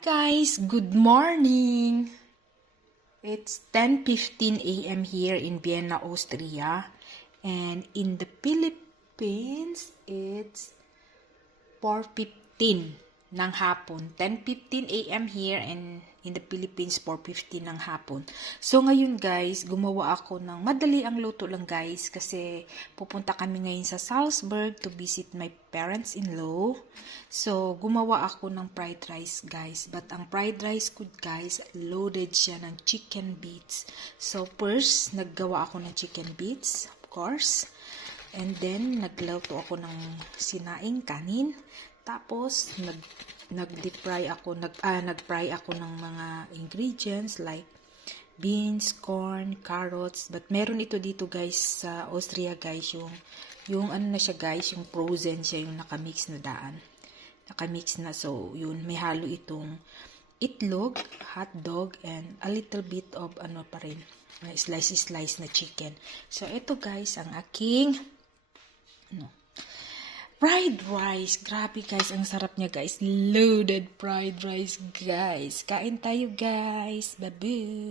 Guys, good morning. It's 10:15 a.m. here in Vienna, Austria, and in the Philippines it's 4:15 ng hapon. 10:15 a.m. here and in the Philippines 4:15 ng hapon. So ngayon guys, gumawa ako ng madali ang luto lang guys kasi pupunta kami ngayon sa Salzburg to visit my parents-in-law. So gumawa ako ng fried rice guys. But ang fried rice ko guys, loaded siya ng chicken bits. So first, naggawa ako ng chicken bits, of course. And then, nagluto ako ng sinaing kanin. Tapos, nag-fry ako ng mga ingredients like beans, corn, carrots. But meron ito dito guys sa Austria guys, yung ano na siya guys, yung frozen siya, yung nakamix na daan. Nakamix na, so yun, may halo itong itlog, hotdog, and a little bit of ano pa rin, slice na chicken. So ito guys, ang aking fried rice. Grabe guys, ang sarap niya guys. Loaded fried rice guys. Kain tayo guys. Babu!